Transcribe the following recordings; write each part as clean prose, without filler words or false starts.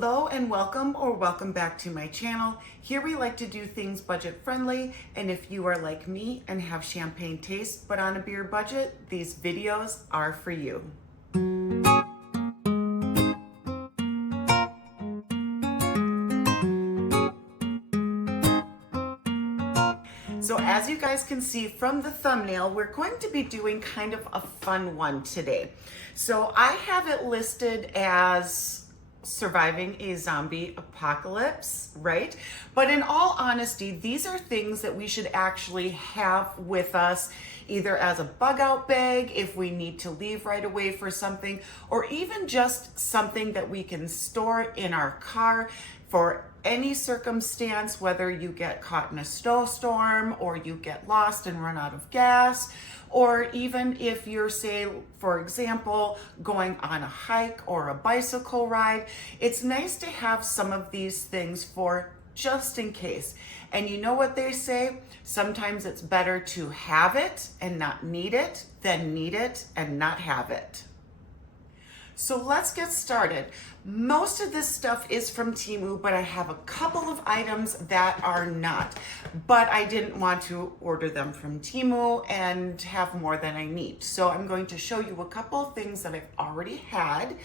Hello and welcome back to my channel. Here we like to do things budget friendly, and if you are like me and have champagne taste but on a beer budget, these videos are for you. So as you guys can see from the thumbnail, we're going to be doing kind of a fun one today. So I have it listed as surviving a zombie apocalypse, right? But in all honesty, these are things that we should actually have with us either as a bug out bag if we need to leave right away for something, or even just something that we can store in our car for any circumstance, whether you get caught in a snowstorm or you get lost and run out of gas, or even if you're, say, for example, going on a hike or a bicycle ride. It's nice to have some of these things for just in case. And you know what they say? Sometimes it's better to have it and not need it than need it and not have it. So let's get started. Most of this stuff is from Temu, but I have a couple of items that are not. But I didn't want to order them from Temu and have more than I need. So I'm going to show you a couple of things that I've already had.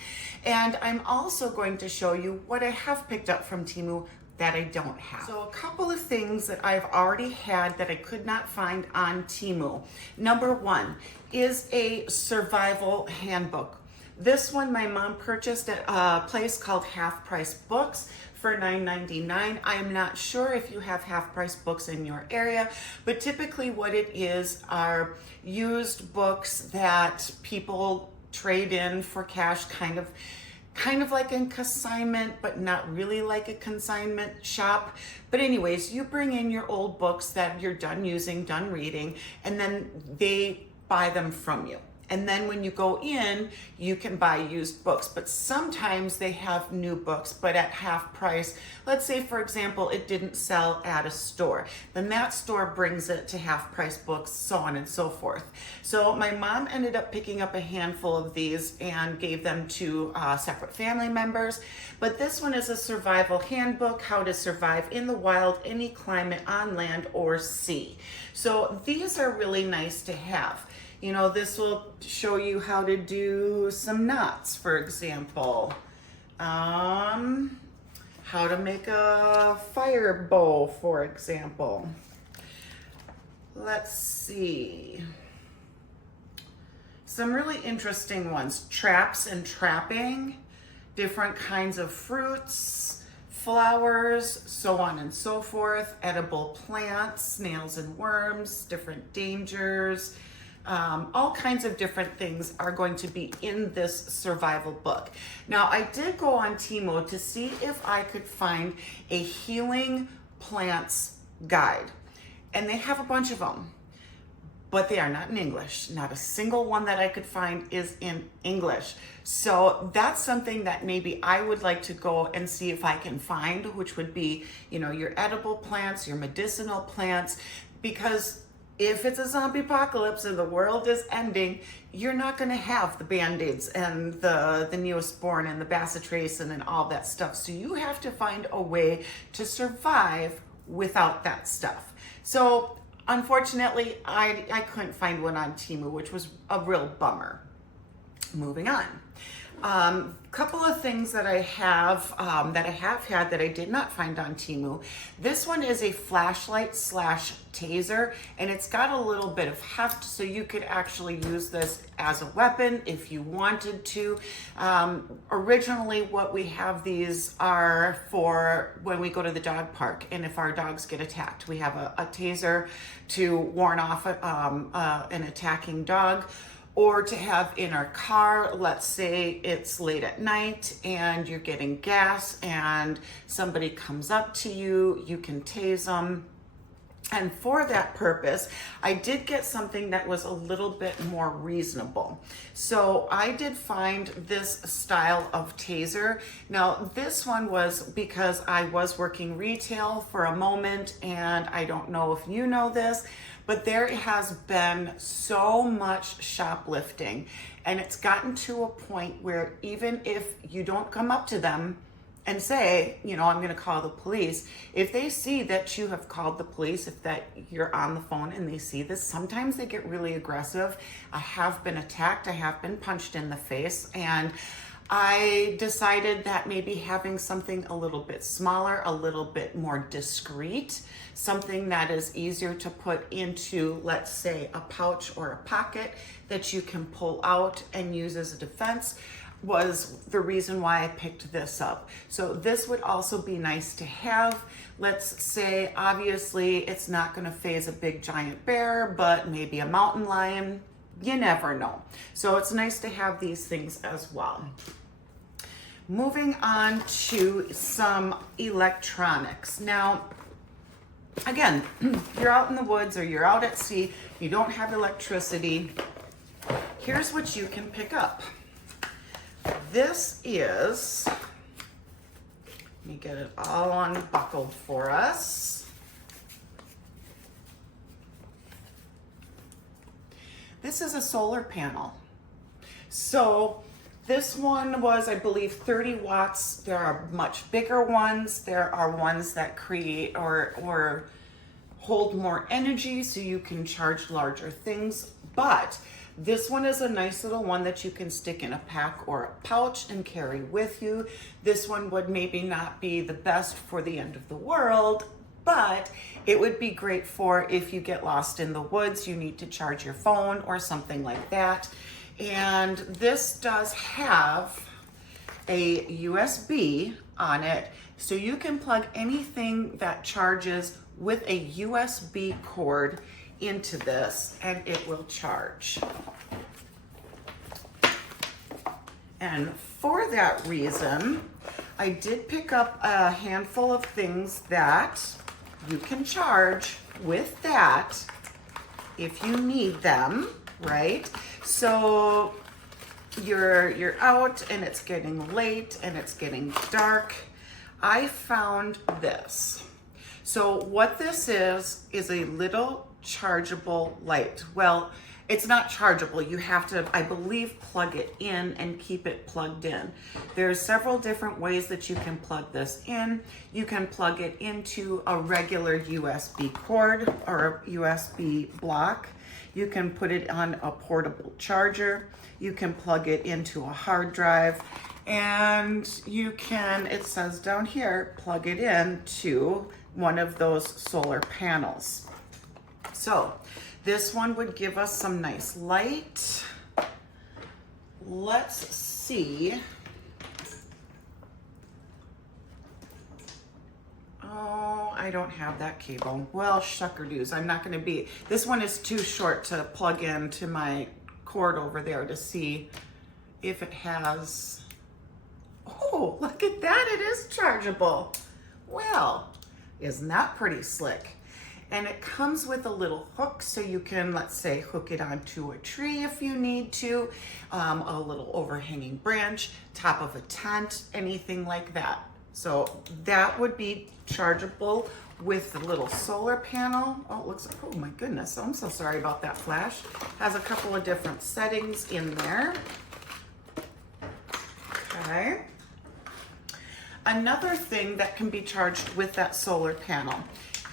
And I'm also going to show you what I have picked up from Temu that I don't have. So a couple of things that I've already had that I could not find on Temu. Number one is a survival handbook. This one my mom purchased at a place called Half Price Books for $9.99. I'm not sure if you have Half Price Books in your area, but typically what it is are used books that people trade in for cash, kind of like a consignment, but not really like a consignment shop. But anyways, you bring in your old books that you're done using, done reading, and then they buy them from you. And then when you go in, you can buy used books, but sometimes they have new books, but at half price. Let's say, for example, it didn't sell at a store. Then that store brings it to Half Price Books, so on and so forth. So my mom ended up picking up a handful of these and gave them to separate family members. But this one is a survival handbook, how to survive in the wild, any climate, on land or sea. So these are really nice to have. You know, this will show you how to do some knots, for example. How to make a fire bow, for example. Let's see. Some really interesting ones. Traps and trapping, different kinds of fruits, flowers, so on and so forth, edible plants, snails and worms, different dangers. All kinds of different things are going to be in this survival book. Now, I did go on Temu to see if I could find a healing plants guide, and they have a bunch of them, but they are not in English. Not a single one that I could find is in English. So that's something that maybe I would like to go and see if I can find, which would be, you know, your edible plants, your medicinal plants, because if it's a zombie apocalypse and the world is ending, you're not going to have the Band-Aids and the Neosporin and the bacitracin and all that stuff. So you have to find a way to survive without that stuff. So unfortunately, I couldn't find one on Temu, which was a real bummer. Moving on. Couple of things that I have had that I did not find on Temu. This one is a flashlight slash taser, and it's got a little bit of heft, so you could actually use this as a weapon if you wanted to. Originally, what we have these are for when we go to the dog park, and if our dogs get attacked, we have a taser to warn off an attacking dog. Or to have in our car, let's say it's late at night and you're getting gas and somebody comes up to you, you can tase them. And for that purpose, I did get something that was a little bit more reasonable. So I did find this style of taser. Now, this one was because I was working retail for a moment, and I don't know if you know this, but there has been so much shoplifting, and it's gotten to a point where even if you don't come up to them and say, you know, I'm going to call the police. If they see that you have called the police, if that you're on the phone and they see this, sometimes they get really aggressive. I have been attacked. I have been punched in the face, and I decided that maybe having something a little bit smaller, a little bit more discreet, something that is easier to put into, let's say, a pouch or a pocket that you can pull out and use as a defense, was the reason why I picked this up. So this would also be nice to have. Let's say, obviously, it's not going to faze a big giant bear, but maybe a mountain lion. You never know. So it's nice to have these things as well. Moving on to some electronics. Now, again, you're out in the woods or you're out at sea, you don't have electricity. Here's what you can pick up. This is, let me get it all unbuckled for us. This is a solar panel. So this one was, I believe, 30 watts. There are much bigger ones. There are ones that create or hold more energy so you can charge larger things. But this one is a nice little one that you can stick in a pack or a pouch and carry with you. This one would maybe not be the best for the end of the world, but it would be great for if you get lost in the woods, you need to charge your phone or something like that. And this does have a USB on it, so you can plug anything that charges with a USB cord into this and it will charge. And for that reason, I did pick up a handful of things that you can charge with that if you need them, right? So you're out and it's getting late and it's getting dark. I found this. So what this is a little chargeable light. Well, it's not chargeable. You have to, I believe, plug it in and keep it plugged in. There's several different ways that you can plug this in. You can plug it into a regular USB cord or a USB block. You can put it on a portable charger. You can plug it into a hard drive, and you can, it says down here, plug it in to one of those solar panels. So this one would give us some nice light. Let's see. Oh, I don't have that cable. Well, shuckardoos, I'm not gonna be, this one is too short to plug into my cord over there to see if it has, oh, look at that, it is chargeable. Well, isn't that pretty slick? And it comes with a little hook, so you can, let's say, hook it onto a tree if you need to, a little overhanging branch, top of a tent, anything like that. So that would be chargeable with the little solar panel. Oh, it looks, oh my goodness, I'm so sorry about that flash. Has a couple of different settings in there. Okay. Another thing that can be charged with that solar panel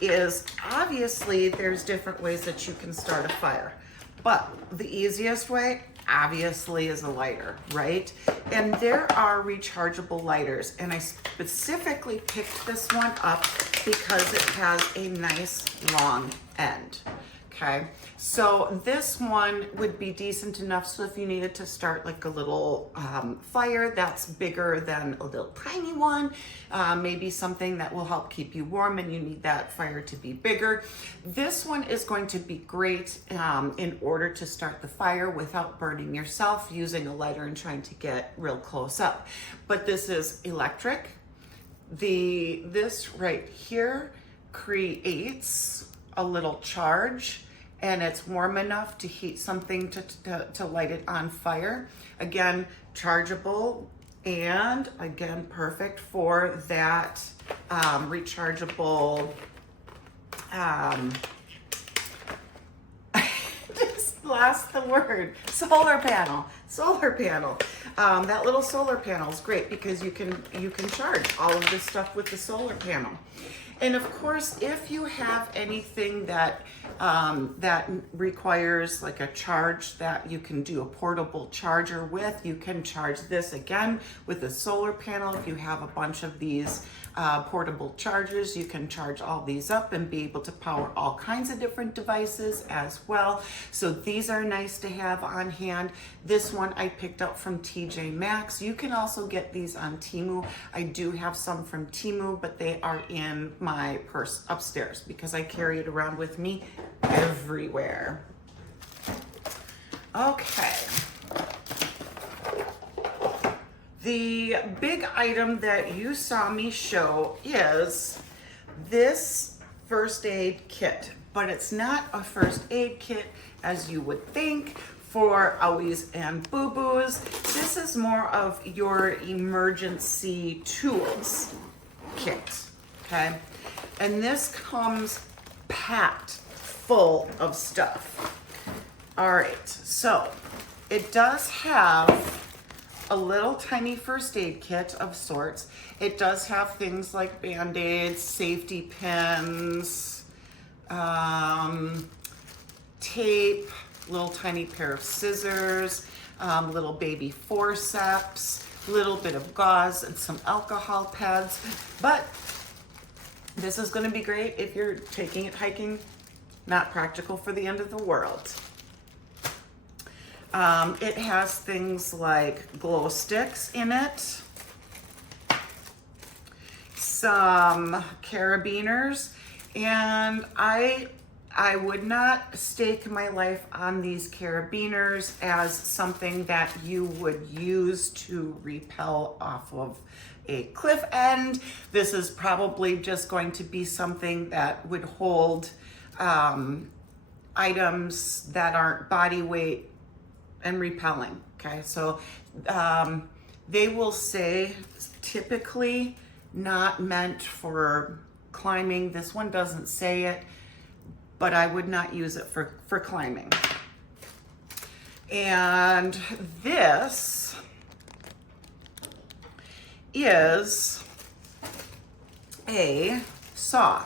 is, obviously there's different ways that you can start a fire, but the easiest way obviously is a lighter, right? And there are rechargeable lighters, and I specifically picked this one up because it has a nice long end. Okay, so this one would be decent enough, so if you needed to start like a little fire that's bigger than a little tiny one, maybe something that will help keep you warm and you need that fire to be bigger, this one is going to be great in order to start the fire without burning yourself using a lighter and trying to get real close up. But this is electric. This right here creates a little charge, and it's warm enough to heat something to light it on fire. Again, chargeable, and again, perfect for that rechargeable, just lost the word, solar panel. That little solar panel is great because you can charge all of this stuff with the solar panel. And of course, if you have anything that that requires like a charge that you can do a portable charger with, you can charge this again with a solar panel. If you have a bunch of these portable chargers, you can charge all these up and be able to power all kinds of different devices as well. So these are nice to have on hand. This one I picked up from TJ Maxx. You can also get these on Temu. I do have some from Temu, but they are in my purse upstairs because I carry it around with me everywhere. Okay. The big item that you saw me show is this first aid kit, but it's not a first aid kit as you would think for owies and boo-boos. This is more of your emergency tools kit, okay? And this comes packed full of stuff. All right, so it does have a little tiny first aid kit of sorts. It does have things like Band-Aids, safety pins, tape, little tiny pair of scissors, little baby forceps, little bit of gauze and some alcohol pads. But this is going to be great if you're taking it hiking. Not practical for the end of the world. It has things like glow sticks in it, some carabiners, and I would not stake my life on these carabiners as something that you would use to rappel off of a cliff end. This is probably just going to be something that would hold items that aren't body weight and repelling. Okay, so they will say typically not meant for climbing. This one doesn't say it, but I would not use it for climbing. And this is a saw.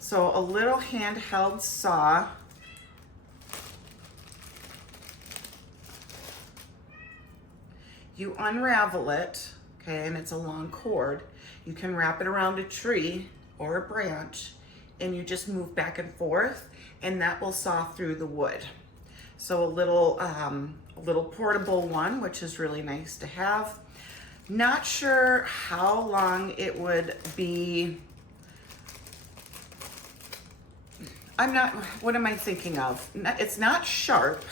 So a little handheld saw. You unravel it, okay, and it's a long cord. You can wrap it around a tree or a branch, and you just move back and forth, and that will saw through the wood. So a little portable one, which is really nice to have. Not sure how long it would be. What am I thinking of? It's not sharp,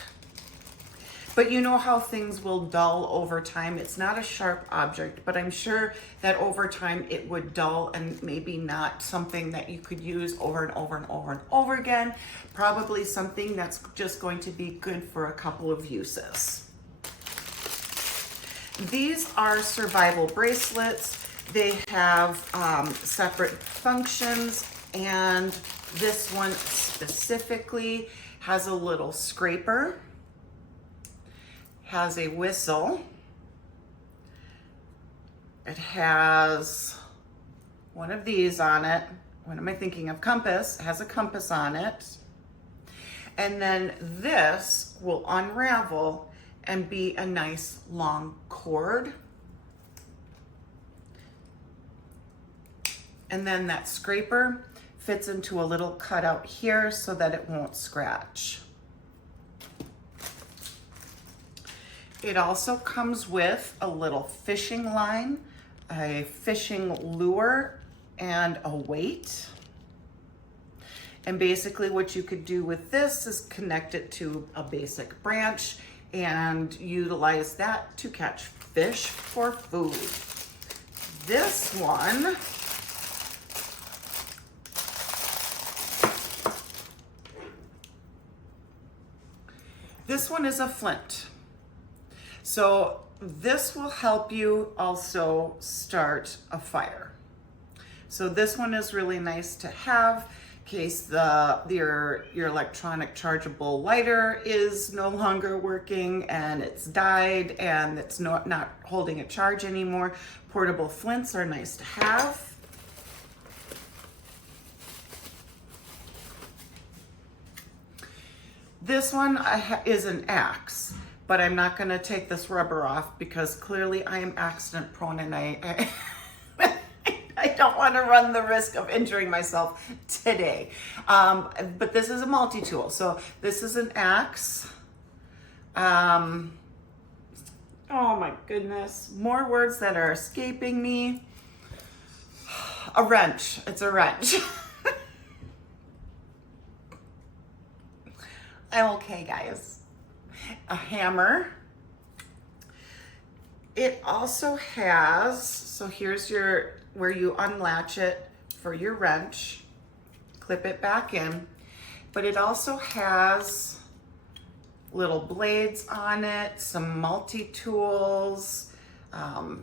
but you know how things will dull over time. It's not a sharp object, but I'm sure that over time it would dull and maybe not something that you could use over and over and over and over again. Probably something that's just going to be good for a couple of uses. These are survival bracelets. They have separate functions, and this one specifically has a little scraper, has a whistle. It has one of these on it. What am I thinking of? Compass. It has a compass on it. And then this will unravel and be a nice long cord. And then that scraper fits into a little cutout here so that it won't scratch. It also comes with a little fishing line, a fishing lure, and a weight. And basically what you could do with this is connect it to a basic branch and utilize that to catch fish for food. This one is a flint. So this will help you also start a fire. So this one is really nice to have. case your electronic chargeable lighter is no longer working and it's died and it's not holding a charge anymore. Portable flints are nice to have. This one is an axe, but I'm not going to take this rubber off because clearly I am accident prone and I don't want to run the risk of injuring myself today. But this is a multi-tool. So this is an axe. Oh my goodness. More words that are escaping me. A wrench. It's a wrench. I'm okay, guys. A hammer. It also has, so here's where you unlatch it for your wrench, clip it back in, but it also has little blades on it, some multi-tools,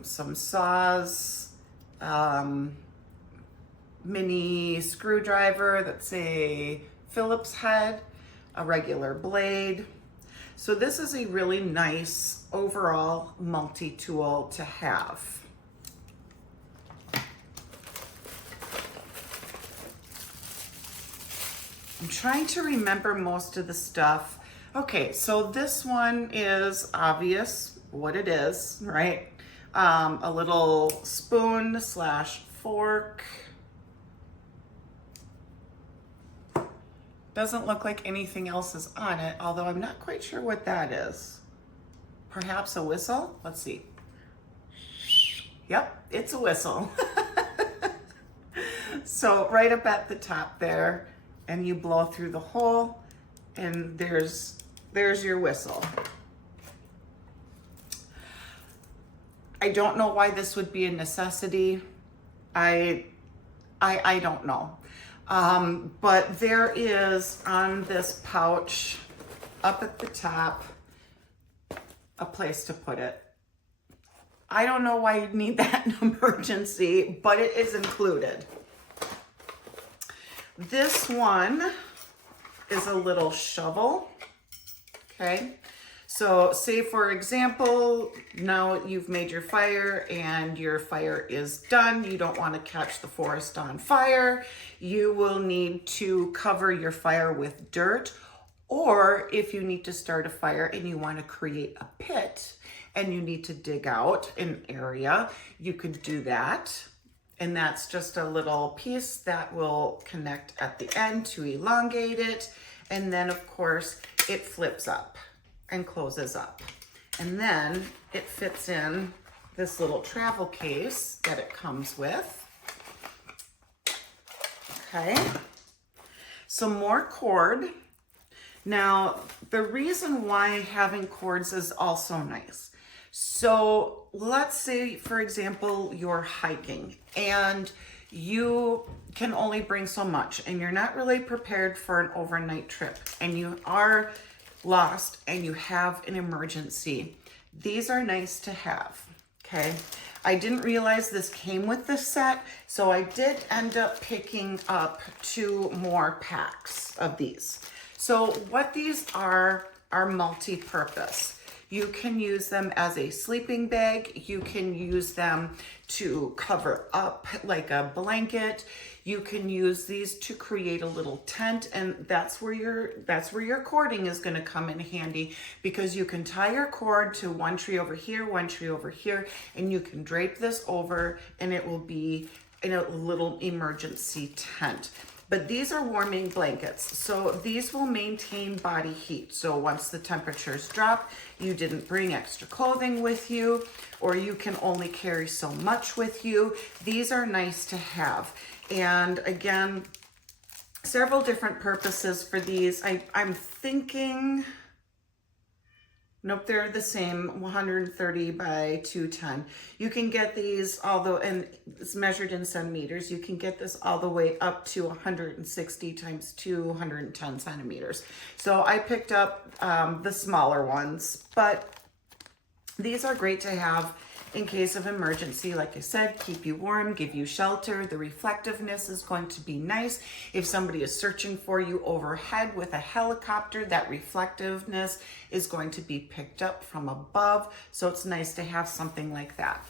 some saws, mini screwdriver that's a Phillips head, a regular blade. So this is a really nice overall multi-tool to have. I'm trying to remember most of the stuff. Okay, so this one is obvious what it is, right? A little spoon / fork. Doesn't look like anything else is on it, although I'm not quite sure what that is. Perhaps a whistle? Let's see. Yep, it's a whistle. So right up at the top there, and you blow through the hole, and there's your whistle. I don't know why this would be a necessity. I don't know. But there is on this pouch up at the top a place to put it. I don't know why you'd need that in emergency, but it is included. This one is a little shovel, okay? So say for example, now you've made your fire and your fire is done. You don't want to catch the forest on fire. You will need to cover your fire with dirt, or if you need to start a fire and you want to create a pit and you need to dig out an area, you could do that. And that's just a little piece that will connect at the end to elongate it. And then of course it flips up and closes up. And then it fits in this little travel case that it comes with. Okay, some more cord. Now, the reason why having cords is also nice. So let's say, for example, you're hiking and you can only bring so much and you're not really prepared for an overnight trip and you are lost and you have an emergency. These are nice to have, okay? I didn't realize this came with this set, so I did end up picking up 2 more packs of these. So what these are multi-purpose. You can use them as a sleeping bag. You can use them to cover up like a blanket. You can use these to create a little tent, and that's where your cording is going to come in handy, because you can tie your cord to one tree over here, one tree over here, and you can drape this over and it will be in a little emergency tent. But these are warming blankets, so these will maintain body heat. So once the temperatures drop, you didn't bring extra clothing with you, or you can only carry so much with you. These are nice to have. And again, several different purposes for these. I'm thinking, nope, they're the same, 130 by 210. You can get these, although, and it's measured in centimeters, you can get this all the way up to 160 times 210 centimeters. So I picked up the smaller ones, but these are great to have in case of emergency. Like I said, keep you warm, give you shelter. The reflectiveness is going to be nice. If somebody is searching for you overhead with a helicopter, that reflectiveness is going to be picked up from above. So it's nice to have something like that.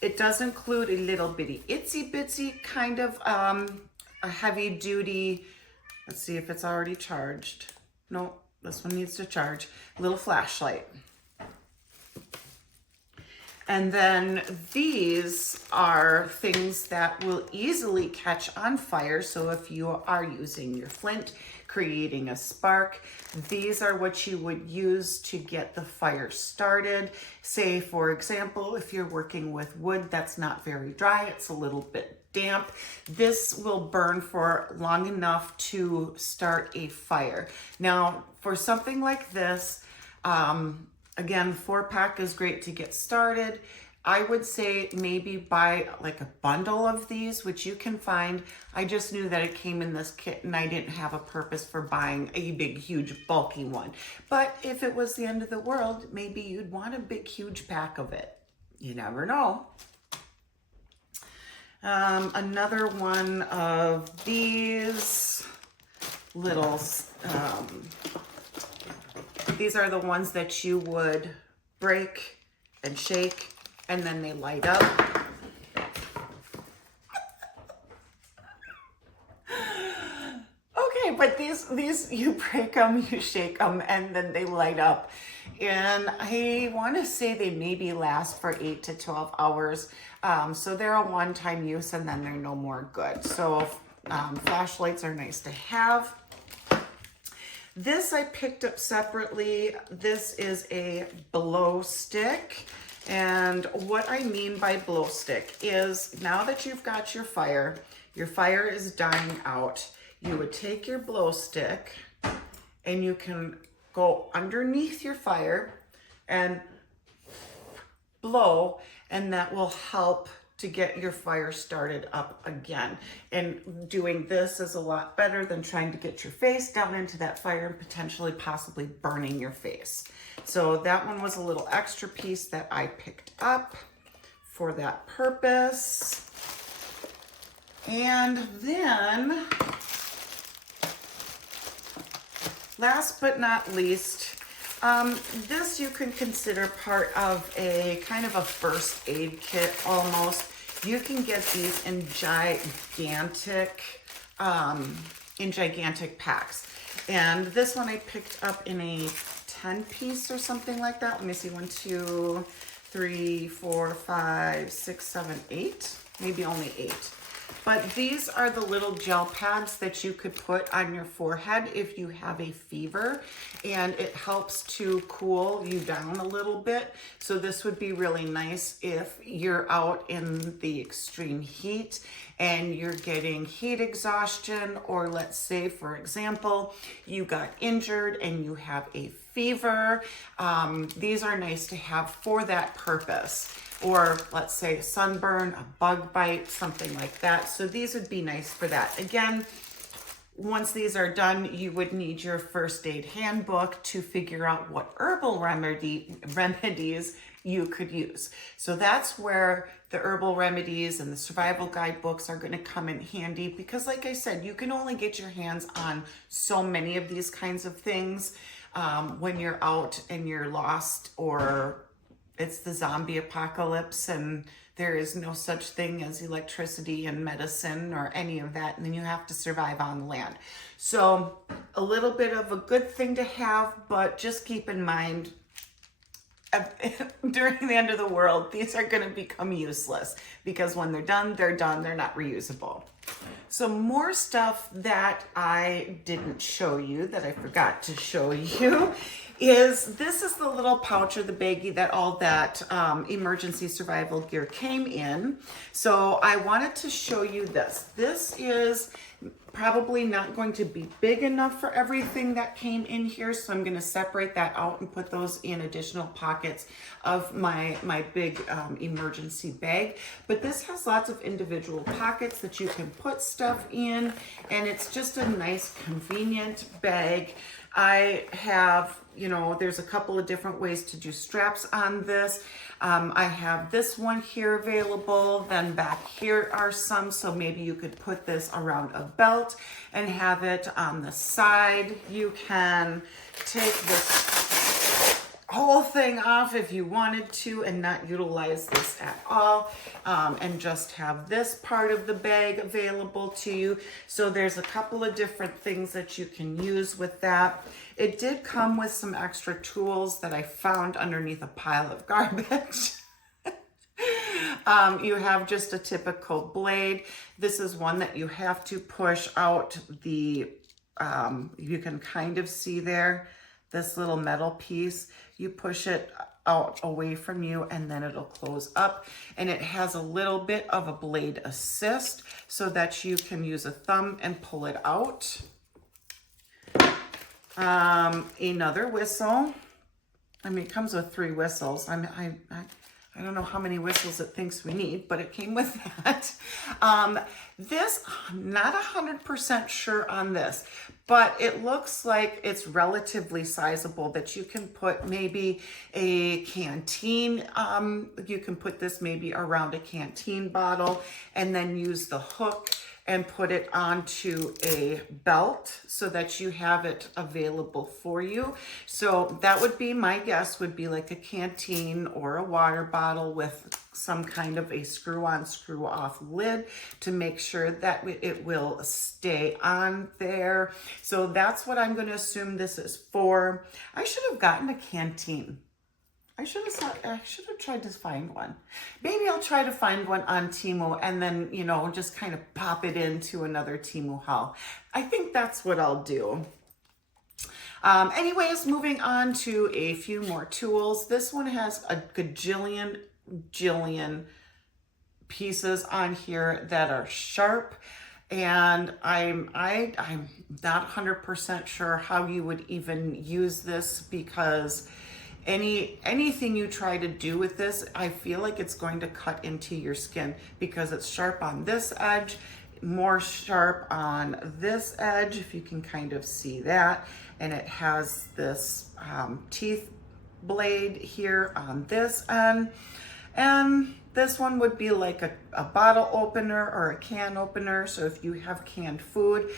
It does include a little bitty itsy bitsy kind of a heavy duty, let's see if it's already charged. No, this one needs to charge. Little flashlight. And then these are things that will easily catch on fire. So if you are using your flint, creating a spark, these are what you would use to get the fire started. Say, for example, if you're working with wood that's not very dry, it's a little bit damp, this will burn for long enough to start a fire. Now, for something like this, again, 4-pack is great to get started. I would say maybe buy like a bundle of these, which you can find. I just knew that it came in this kit and I didn't have a purpose for buying a big, huge, bulky one. But if it was the end of the world, maybe you'd want a big, huge pack of it. You never know. Another one of these little, these are the ones that you would break and shake and then they light up. Okay, but these you break them, you shake them, and then they light up. And I want to say they maybe last for 8 to 12 hours. So they're a one-time use and then they're no more good. So flashlights are nice to have. This I picked up separately. This is a blow stick. And what I mean by blow stick is now that you've got your fire is dying out, you would take your blow stick and you can go underneath your fire and blow, and that will help to get your fire started up again. And doing this is a lot better than trying to get your face down into that fire and potentially possibly burning your face. So that one was a little extra piece that I picked up for that purpose. And then last but not least, this you can consider part of a kind of a first aid kit almost. You can get these in gigantic packs. And this one I picked up in a 10-piece or something like that. Let me see, 1, 2, 3, 4, 5, 6, 7, 8, maybe only 8. But these are the little gel pads that you could put on your forehead if you have a fever, and it helps to cool you down a little bit. So this would be really nice if you're out in the extreme heat and you're getting heat exhaustion, or let's say, for example, you got injured and you have a fever. These are nice to have for that purpose. Or let's say a sunburn, a bug bite, something like that. So these would be nice for that. Again, once these are done, you would need your first aid handbook to figure out what herbal remedies you could use. So that's where the herbal remedies and the survival guidebooks are going to come in handy, because like I said, you can only get your hands on so many of these kinds of things when you're out and you're lost, or it's the zombie apocalypse and there is no such thing as electricity and medicine or any of that, and then you have to survive on land. So a little bit of a good thing to have, but just keep in mind during the end of the world, these are going to become useless, because when they're done, they're not reusable. So more stuff that I didn't show you, that I forgot to show you, is this is the little pouch or the baggie that all that emergency survival gear came in. So I wanted to show you this. This is probably not going to be big enough for everything that came in here, so I'm going to separate that out and put those in additional pockets of my big emergency bag. But this has lots of individual pockets that you can put stuff in, and it's just a nice convenient bag. I have, you know, there's a couple of different ways to do straps on this. I have this one here available, then back here are some, so maybe you could put this around a belt and have it on the side. You can take this whole thing off if you wanted to and not utilize this at all, and just have this part of the bag available to you. So there's a couple of different things that you can use with that. It did come with some extra tools that I found underneath a pile of garbage. You have just a typical blade. This is one that you have to push out the, you can kind of see there, this little metal piece. You push it out away from you and then it'll close up, and it has a little bit of a blade assist so that you can use a thumb and pull it out. Another whistle. I mean, it comes with 3 whistles. I don't know how many whistles it thinks we need, but it came with that. This, I'm not 100% sure on this, but it looks like it's relatively sizable, that you can put maybe a canteen, you can put this maybe around a canteen bottle and then use the hook and put it onto a belt so that you have it available for you. So that would be, my guess would be like a canteen or a water bottle with some kind of a screw on, screw off lid to make sure that it will stay on there. So that's what I'm going to assume this is for. I should have gotten a canteen. I should have tried to find one. Maybe I'll try to find one on Temu and then, you know, just kind of pop it into another Temu haul. I think that's what I'll do. Anyways, moving on to a few more tools. This one has a gajillion pieces on here that are sharp. And I'm not 100% sure how you would even use this, because anything you try to do with this, I feel like it's going to cut into your skin, because it's sharp on this edge, more sharp on this edge, if you can kind of see that. And it has this teeth blade here on this end. And this one would be like a bottle opener or a can opener. So if you have canned food,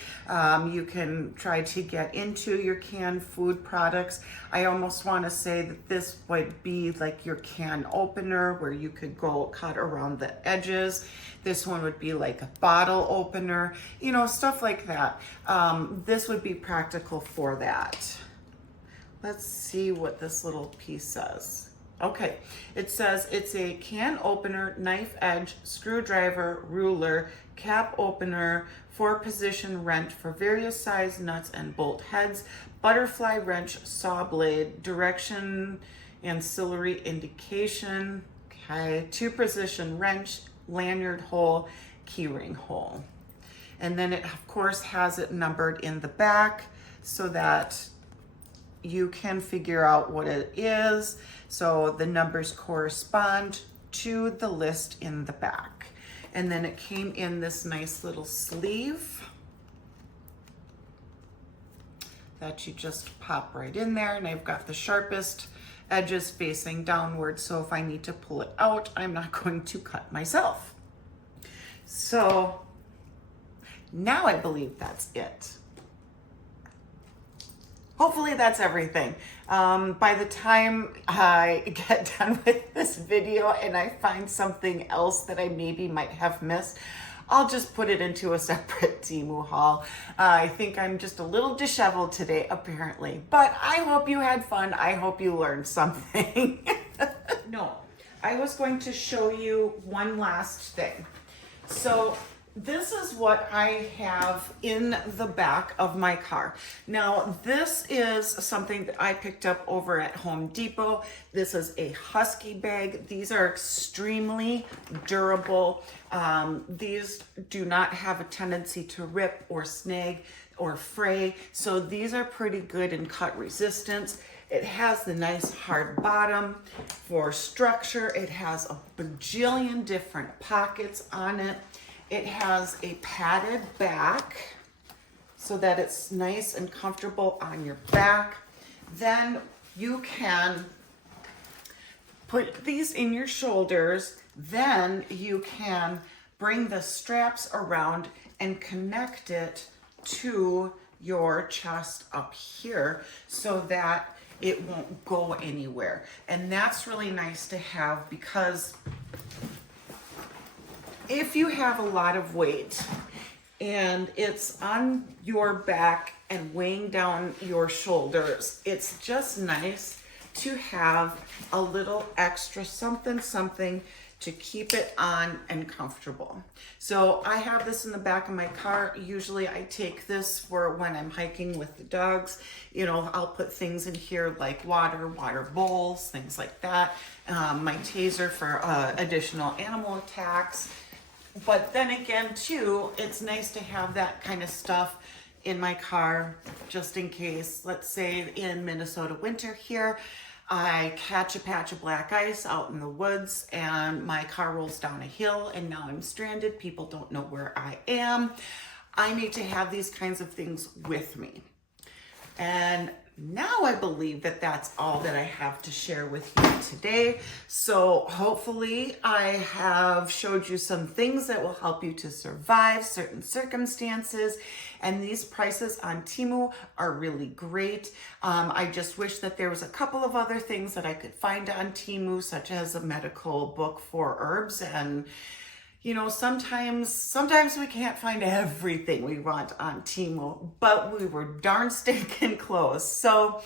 you can try to get into your canned food products. I almost want to say that this would be like your can opener, where you could go cut around the edges. This one would be like a bottle opener, you know, stuff like that. This would be practical for that. Let's see what this little piece says. Okay, it says it's a can opener, knife edge, screwdriver, ruler, cap opener, 4-position wrench for various size nuts and bolt heads, butterfly wrench, saw blade, direction, ancillary indication, okay, 2-position wrench, lanyard hole, keyring hole. And then it, of course, has it numbered in the back so that you can figure out what it is. So the numbers correspond to the list in the back. And then it came in this nice little sleeve that you just pop right in there. And I've got the sharpest edges facing downward, so if I need to pull it out, I'm not going to cut myself. So now I believe that's it. Hopefully that's everything. By the time I get done with this video and I find something else that I maybe might have missed, I'll just put it into a separate Temu haul. I think I'm just a little disheveled today, apparently. But I hope you had fun. I hope you learned something. No, I was going to show you one last thing. So this is what I have in the back of my car. Now, this is something that I picked up over at Home Depot. This is a Husky bag. These are extremely durable. These do not have a tendency to rip or snag or fray. So these are pretty good in cut resistance. It has the nice hard bottom for structure. It has a bajillion different pockets on it. It has a padded back so that it's nice and comfortable on your back. Then you can put these in your shoulders. Then you can bring the straps around and connect it to your chest up here so that it won't go anywhere. And that's really nice to have, because if you have a lot of weight and it's on your back and weighing down your shoulders, it's just nice to have a little extra something to keep it on and comfortable. So I have this in the back of my car. Usually I take this for when I'm hiking with the dogs. You know, I'll put things in here like water bowls, things like that. My taser for additional animal attacks. But then again too, it's nice to have that kind of stuff in my car just in case. Let's say in Minnesota winter here, I catch a patch of black ice out in the woods and my car rolls down a hill and now I'm stranded. People don't know where I am. I need to have these kinds of things with me. And now I believe that that's all that I have to share with you today. So hopefully I have showed you some things that will help you to survive certain circumstances. And these prices on Temu are really great. I just wish that there was a couple of other things that I could find on Temu, such as a medical book for herbs. And you know, sometimes we can't find everything we want on Temu, but we were darn stinking close. So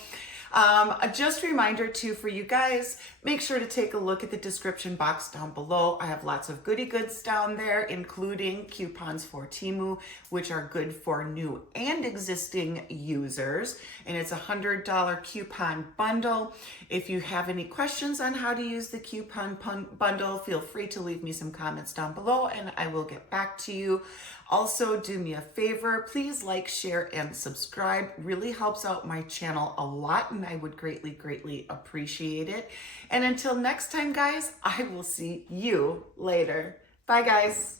just a reminder too for you guys, make sure to take a look at the description box down below. I have lots of goodie goods down there, including coupons for Temu, which are good for new and existing users. And it's a $100 coupon bundle. If you have any questions on how to use the coupon bundle, feel free to leave me some comments down below and I will get back to you. Also, do me a favor, please like, share, and subscribe. Really helps out my channel a lot and I would greatly appreciate it. And until next time, guys, I will see you later. Bye, guys.